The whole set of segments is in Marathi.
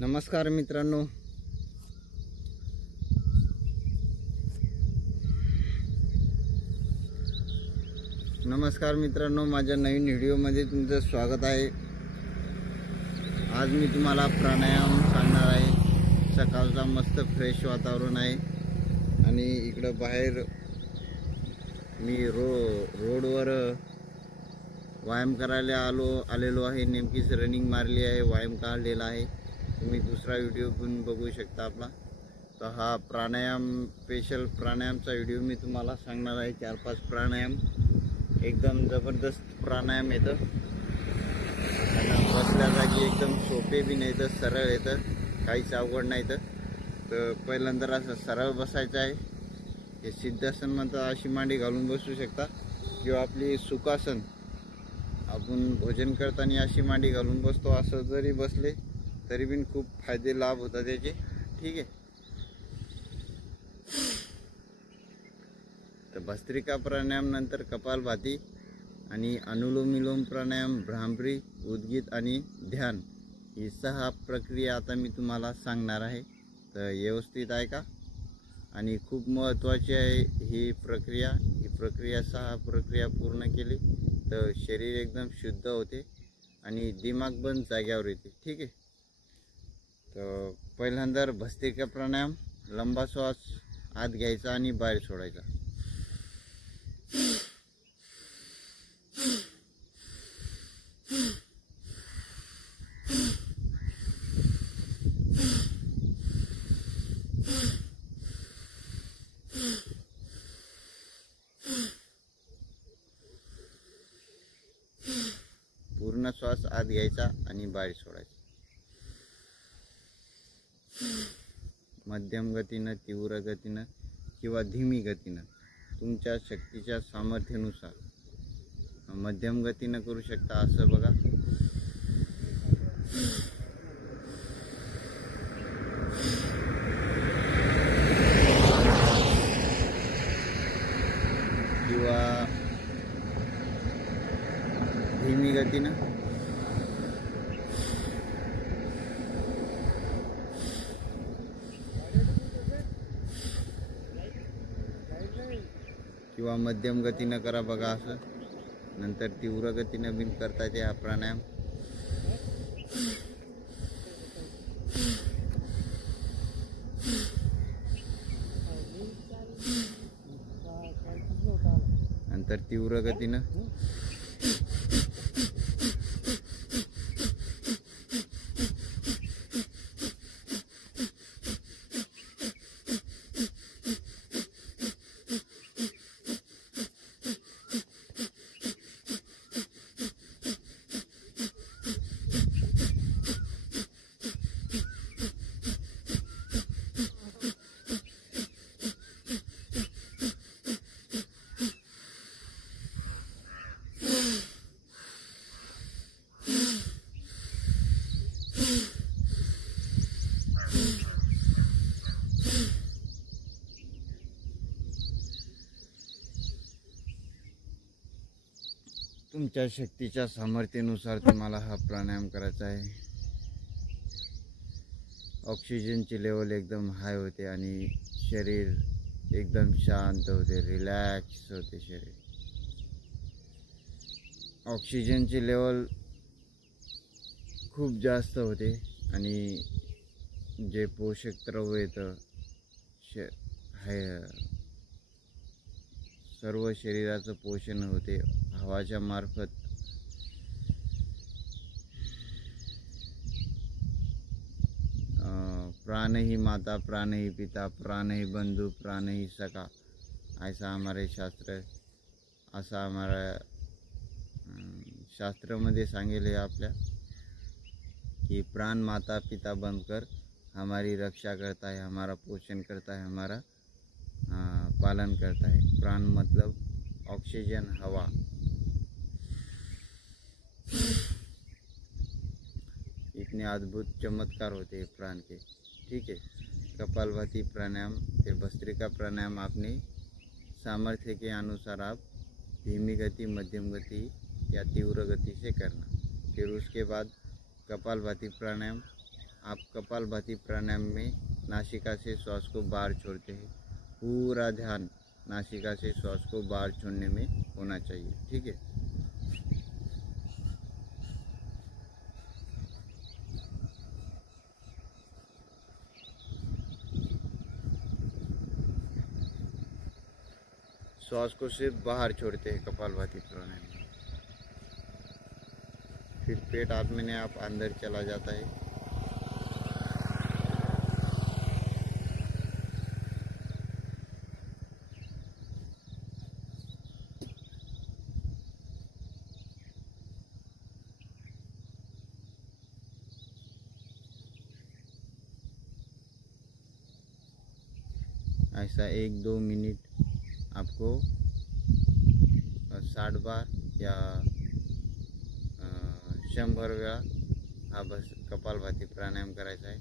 नमस्कार मित्रांनो, माझ्या नवीन व्हिडिओमध्ये तुमचं स्वागत आहे। आज मी तुम्हाला प्राणायाम सांगणार आहे। सकाळचा मस्त फ्रेश वातावरण आहे आणि इकडं बाहेर मी रोडवर व्यायाम करायला आलेलो आहे। नेमकीच रनिंग मारली आहे, व्यायाम काढलेला आहे। तुम्ही दुसरा व्हिडिओ पण बघू शकता आपला। तर हा प्राणायाम स्पेशल प्राणायामचा व्हिडिओ मी तुम्हाला सांगणार आहे। 4-5 प्राणायाम एकदम जबरदस्त प्राणायाम येतं। बसल्या जागी एकदम सोपे बी नाही तर सरळ येतं, काहीच अवघड नाही। तर पहिल्यांदा असं सरळ बसायचं आहे। हे सिद्धासन म्हणतात, अशी मांडी घालून बसू शकता किंवा आपली सुखासन, आपण भोजन करताना अशी मांडी घालून बसतो, असं जरी बसले तरी पण खूप फायदे लाभ होतात त्याचे। ठीक आहे, तर भस्त्रिका प्राणायाम नंतर कपालभाती आणि अनुलोम विलोम प्राणायाम, भ्रामरी, उद्गीत आणि ध्यान ही 6 प्रक्रिया आता मी तुम्हाला सांगणार आहे। तर व्यवस्थित ऐका आणि खूप महत्त्वाची आहे ही प्रक्रिया। 6 प्रक्रिया पूर्ण केली तर शरीर एकदम शुद्ध होते आणि दिमाग पण जाग्यावर येते। ठीक आहे, तर पहिल्यांदा भस्त्रिका प्राणायाम, लंबा श्वास आत घ्यायचा आणि बाहेर सोडायचा। पूर्ण श्वास आत घ्यायचा आणि बाहेर सोडायचा। मध्यम गतीनं, तीव्र गतीनं किंवा धीमी गतीनं, तुमच्या शक्तीच्या सामर्थ्यानुसार मध्यम गतीनं करू शकता, असं बघा। किंवा धीमी गतीनं, किंवा मध्यम गतीनं करा बघा असं। नंतर तीव्र गतीनं बिन करता येते हा प्राणायाम। नंतर तीव्र गतीनं, तुमच्या शक्तीच्या सामर्थ्यानुसार तुम्हाला हा प्राणायाम करायचा आहे। ऑक्सिजनची लेवल एकदम हाय होते आणि शरीर एकदम शांत होते, रिलॅक्स होते शरीर। ऑक्सिजनची लेवल खूप जास्त होते आणि जे पोषक द्रव्य येतं सर्व शरीराचं पोषण होते हवाच्या मार्फत। प्राण ही माता, प्राण ही पिता, प्राण ही बंधु, प्राण ही सखा, ऐसा हमारे शास्त्र, असा हमारा शास्त्रामध्ये सांगितले आपल्या कि प्राण माता पिता बनकर हमारी रक्षा करता है, हमारा पोषण करता है, हमारा पालन करता है। प्राण मतलब ऑक्सीजन, हवा। इतने अद्भुत चमत्कार होते हैं प्राण के। ठीक है, कपालभाति प्राणायाम फिर भस्त्रिका प्राणायाम अपने सामर्थ्य के अनुसार आप धीमी गति, मध्यम गति या तीव्र गति से करना। फिर उसके बाद कपालभाति प्राणायाम आप कपालभाति प्राणायाम में नासिका से श्वास को बाहर छोड़ते हैं। पूरा ध्यान नासिका से श्वास को बाहर छोड़ने में होना चाहिए। ठीक है। श्वास को सिर्फ बाहर छोड़ते हैं कपालभाति प्राणायाम में। फिर पेट अपने आप अंदर चला जाता है। ऐसा 1-2 मिनट आपको 60 बार या 100 वेळा हा बस कपालभाती प्राणायाम करायचा आहे।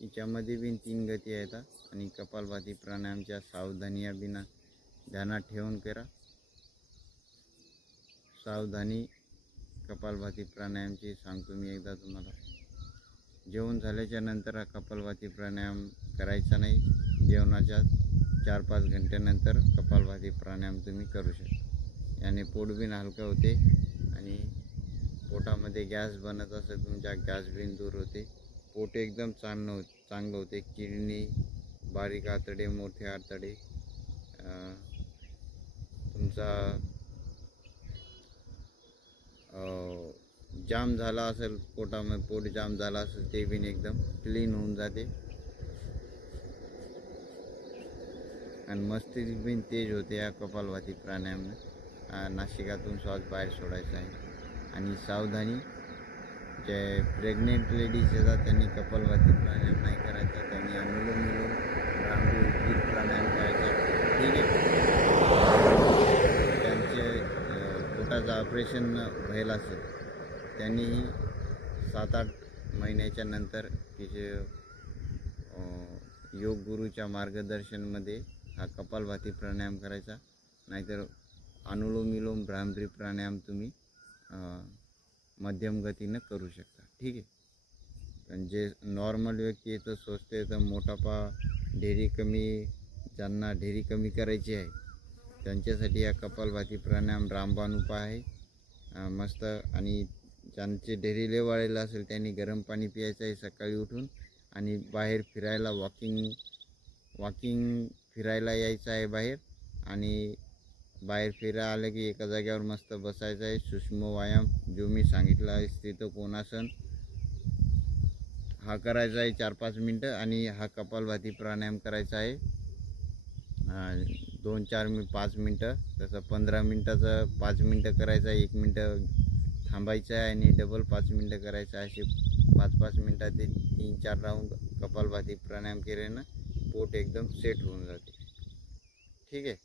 याच्यामध्ये भी 3 गती आहेत आणि कपालभाती प्राणायामच्या सावधानी या बिना ध्यानात ठेवून करा। सावधानी कपालभाती प्राणायामची सांगतो मी एकदा तुम्हाला। जेवण झाल्याच्या नंतर हा कपालभाती प्राणायाम करायचा नाही। जेवणाच्या 4-5 घंट्यानंतर कपालभाती प्राणायाम तुम्ही करू शकता। याने पोट बिन हलका होते आणि पोटामध्ये गॅस बनत असेल तुमचा गॅस बिन दूर होते। पोट एकदम चांगलं होते। किडनी, बारीक आतडे, मोठे आतडे, तुमचा जाम झाला असेल पोटामध्ये, पोट जाम झाला असेल ते बिन एकदम क्लीन होऊन जाते आणि मस्तिष्क बिन तेज होते। या कपालभाती प्राणायाम नासिकातून श्वास बाहेर सोडायचा आहे। आणि सावधानी, जे प्रेग्नेंट लेडीज येतात त्यांनी कपालभाती प्राणायाम नाही करायचा। त्यांनी अनुलोम विलोम भ्रामरी प्राणायाम करायचा। ठीक आहे। त्यांचे पोटाचं ऑपरेशन व्हायला असेल त्यांनीही 7-8 महिन्याच्या नंतर तिचे योग गुरुच्या मार्गदर्शनमध्ये हा कपालभाती प्राणायाम करायचा। नाहीतर अनुलोम विलोम भ्रामरी प्राणायाम तुम्ही मध्यम गतीनं करू शकता। ठीक आहे। पण जे नॉर्मल व्यक्ती आहे तो सोचते तर मोटापा, ढेरी कमी, ज्यांना ढेरी कमी करायची आहे त्यांच्यासाठी हा कपालभाती प्राणायाम रामबाण उपाय आहे मस्त। आणि ज्यांचे ढेरी लय वाढलेलं असेल त्यांनी गरम पाणी प्यायचं आहे सकाळी उठून आणि बाहेर फिरायला वॉकिंग फिरायला यायचं आहे बाहेर। आणि बाहेर फिरायला आलं की एका जागेवर मस्त बसायचं आहे। सूक्ष्म व्यायाम जो मी सांगितला आहे स्थित कोणासन हा करायचा आहे 4-5 मिनटं। आणि हा कपालभाती प्राणायाम करायचा आहे 2-4-5 मिनटं। तसं 15 मिनटाचं 5 मिनटं करायचं आहे, 1 मिनटं थांबायचं आहे आणि डबल 5 मिनटं करायचं आहे। असे 5-5 मिनटात 3-4 राऊंड कपालभाती प्राणायाम केल्यानं पोट एकदम सेट होऊन जाते। ठीक आहे।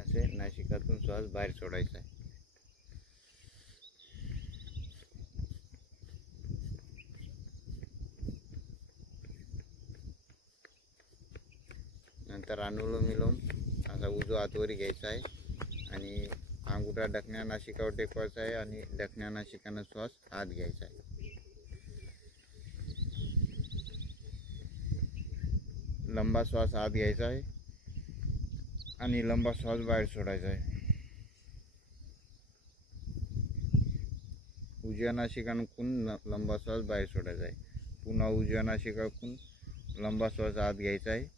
असे नासिकातून श्वास बाहेर सोडायचा आहे। नंतर अनुलोम विलोम असा उजवा हातवरी घ्यायचा आहे आणि अंगुठा ढकण्या नासिकावर टेकवायचा आहे आणि ढकण्या नासिकानं श्वास आत घ्यायचा आहे। लंबा श्वास आत घ्यायचा आहे आणि लंबा श्वास बाहेर सोडायचा आहे। उजव्या नासिकातून लंबा श्वास बाहेर सोडायचा आहे। पुन्हा उजव्या नासिकातून लंबा श्वास आत घ्यायचा आहे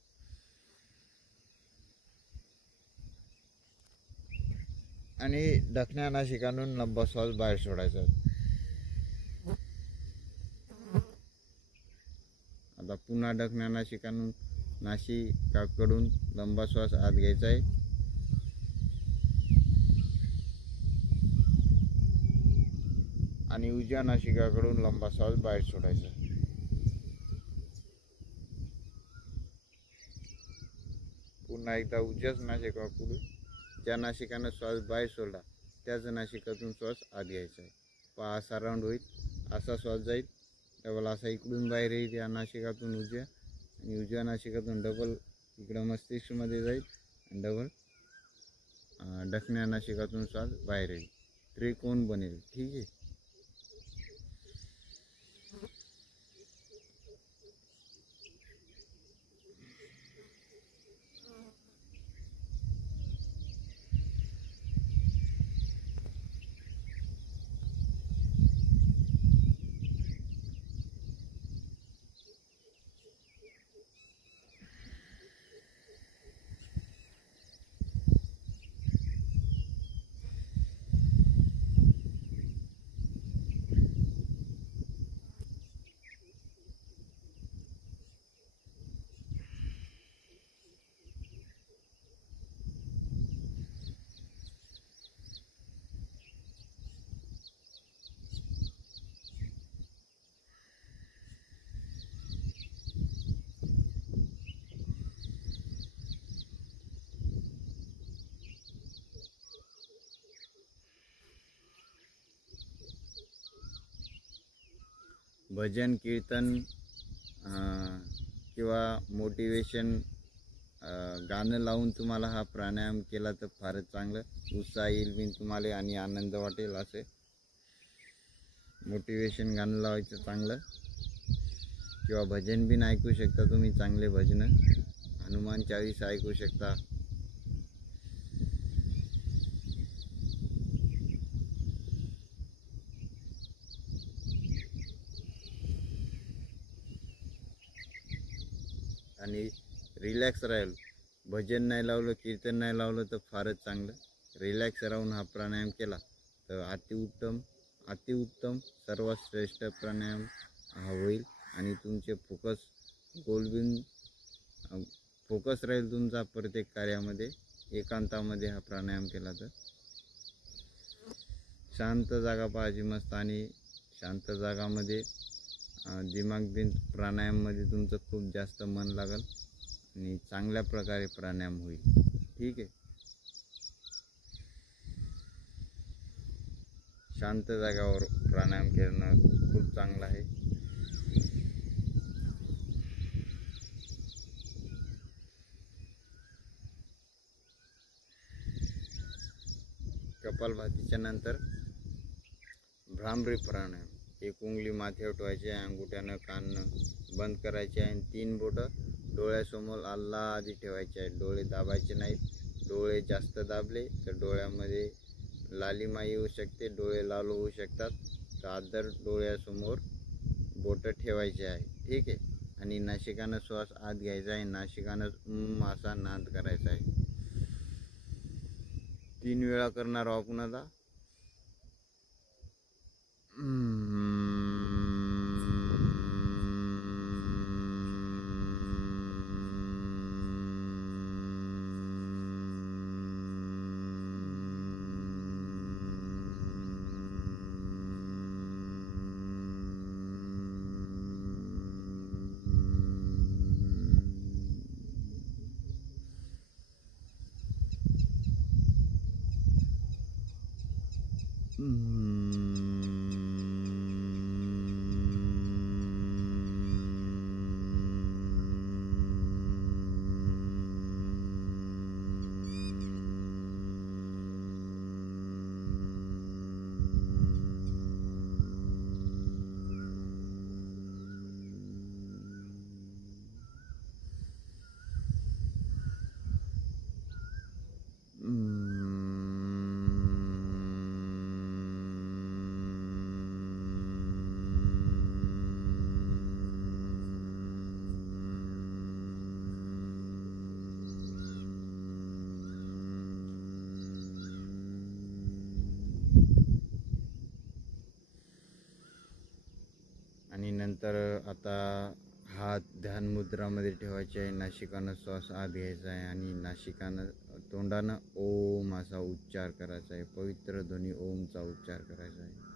आणि ढकण्या नासिकातून लंबा श्वास बाहेर सोडायचा आहे। आता पुन्हा ढकण्या नासिकाकडून लंबा श्वास आत घ्यायचा आहे आणि उजव्या नासिकाकडून लंबा श्वास बाहेर सोडायचा आहे। पुन्हा एकदा उजव्याच नासिकाकडून ज्या नासिकानं श्वास बाहेर सोडला त्याच नासिकातून श्वास आत घ्यायचा आहे। असा राऊंड होईल, असा श्वास जाईल, डबल असा इकडून बाहेर येईल या नासिकातून उजव्या, आणि उजव्या नासिकातून डबल इकडं मस्तिष्कमध्ये जाईल आणि डबल डखण्या नाशिकातून श्वास बाहेर येईल, त्रिकोण बनेल. ठीक आहे. भजन कीर्तन किंवा मोटिवेशन गाणं लावून तुम्हाला हा प्राणायाम केला तर फारच चांगलं उत्साह येईल बिन तुम्हाला आणि आनंद वाटेल. असे मोटिवेशन गाणं लावायचं चांगलं, किंवा भजन बिन ऐकू शकता तुम्ही, चांगले भजन हनुमान चालीसा ऐकू शकता. आणि रिलॅक्स राहील. भजन नाही लावलं, कीर्तन नाही लावलं तर फारच चांगलं. रिलॅक्स राहून हा प्राणायाम केला तर अतिउत्तम सर्वात श्रेष्ठ प्राणायाम हा होईल. आणि तुमचे फोकस राहील तुमचा प्रत्येक कार्यामध्ये. एकांतामध्ये हा प्राणायाम केला तर शांत जागा पाहिजे मस्त, आणि शांत जागामध्ये दिमाग बिन प्राणायाममध्ये तुमचं खूप जास्त मन लागेल आणि चांगल्या प्रकारे प्राणायाम होईल. ठीक आहे. शांत जागावर प्राणायाम करणं खूप चांगलं आहे. कपालभातीच्या नंतर भ्रामरी प्राणायाम. एक उंगली माथ्यावर ठेवायची आहे, अंगुठ्यानं कान बंद करायचे आहे आणि 3 बोटं डोळ्यासमोर आधी ठेवायचे आहे. डोळे दाबायचे नाहीत. डोळे जास्त दाबले तर डोळ्यामध्ये लालिमा येऊ शकते, डोळे लाल होऊ शकतात. तर आदर डोळ्यासमोर बोटं ठेवायचे आहे. ठीक आहे. आणि नाशिकानं श्वास आत घ्यायचा आहे, नाशिकानं असा नाद करायचा आहे. 3 वेळा करणार आपण आता. आणि नंतर आता हात ध्यान मुद्रामध्ये ठेवायचे आहे. नाशिकानं श्वास आत घ्यायचा आहे आणि नाशिकानं तोंडानं ओम असा उच्चार करायचा आहे. पवित्र ध्वनी ओमचा उच्चार करायचा आहे.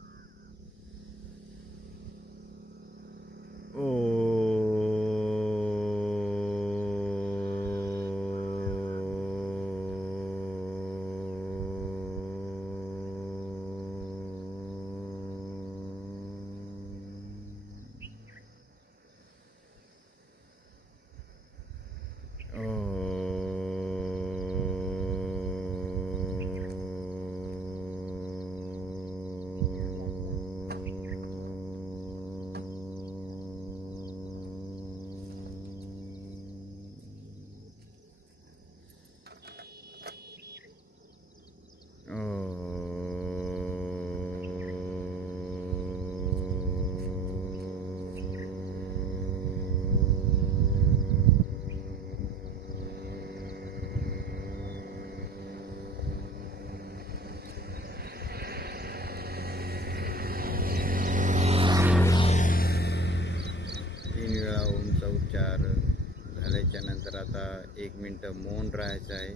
मिनटं मौन राहायचं आहे,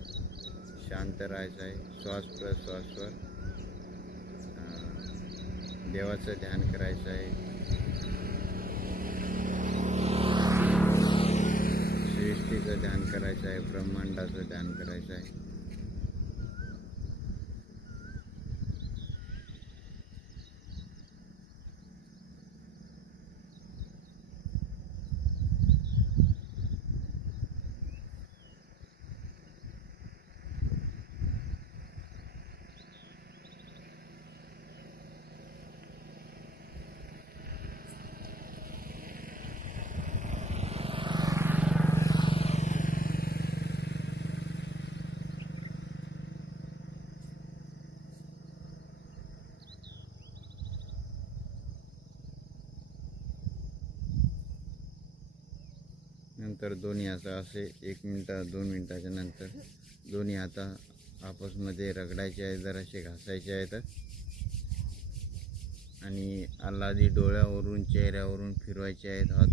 शांत राहायचं आहे. श्वास प्रश्वासवर देवाचं ध्यान करायचं आहे, सृष्टीचं ध्यान करायचं आहे, ब्रह्मांडाचं ध्यान करायचं आहे. नंतर दोन्ही हात असे 1 मिनिट 2 मिनिटाच्या नंतर दोन्ही हात आपसमध्ये रगडायचे आहेत, जरासे घासायचे आहेत आणि आल्हादी डोळ्यावरून चेहऱ्यावरून फिरवायचे आहेत हात.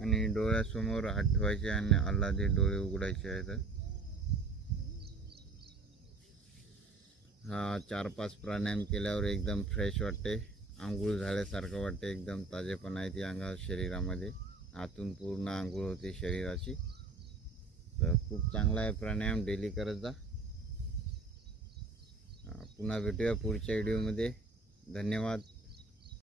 आणि डोळ्यासमोर हात ठेवायचे आणि आल्हादी डोळे उघडायचे आहेत. हा 4-5 प्राणायाम केल्यावर एकदम फ्रेश वाटते, आंघोळ झाल्यासारखं वाटते, एकदम ताजेपणा आहे ती अंगा शरीरामध्ये, आतून पूर्ण आंघोळ होते शरीराची. तर खूप चांगला आहे प्राणायाम, डेली करत जा. पुन्हा भेटूया पुढच्या व्हिडिओमध्ये. धन्यवाद.